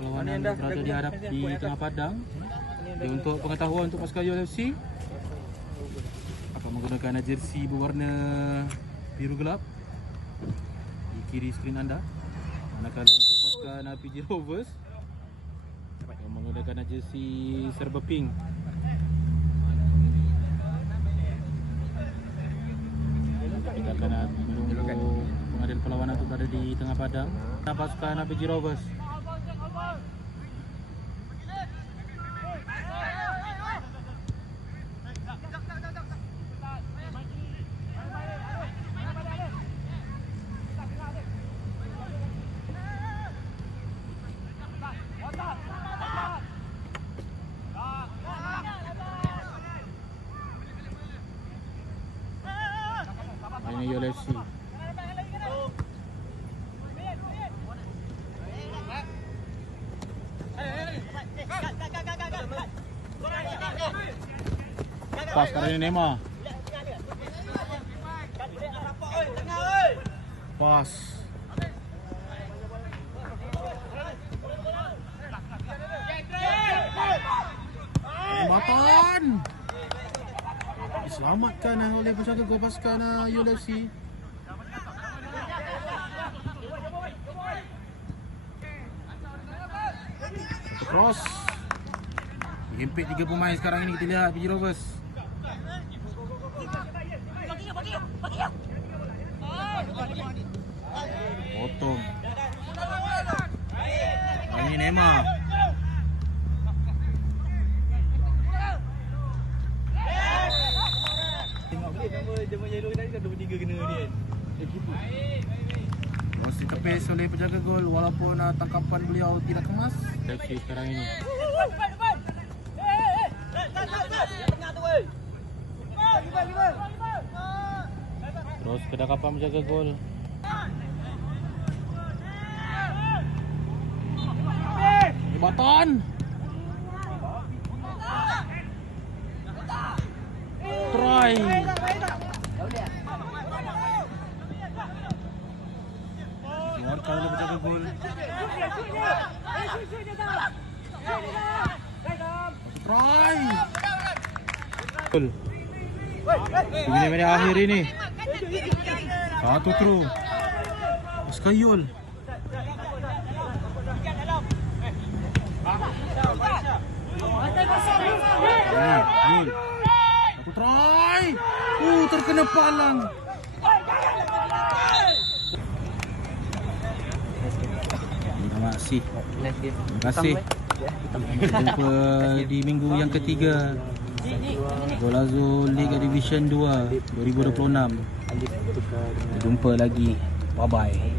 perlawanan berada di tengah padang. Dan untuk pengetahuan untuk pasukan UFC akan menggunakan jersey berwarna biru gelap di kiri skrin anda. Manakala untuk pasukan RPG Rovers yang menggunakan jersey serba pink. Kita akan menunggu pengadil perlawanan itu berada di tengah padang. Pasukan RPG Rovers. Ini UFC. Pas kali ini Neymar. Pas. Matan. Diselamatkan oleh penjaga gol pasukan UFC. Cross. Himpit 3 pemain sekarang ini, kita lihat PJ Rovers. Potong. Ini Neymar. Masih tepis oleh penjaga gol walaupun tangkapan beliau tidak kemas. Tapi sekarang ini terus kedakapan penjaga gol. Jembatan. Try. Kalau penjaga gol. Try. Gol. Di menit akhir ini. Satu throw. Skayol. Gol. Aku try. Terkena palang. Terima kasih. Jumpa di minggu yang ketiga Golazo Liga Division 2 2026. Jumpa lagi. Bye bye.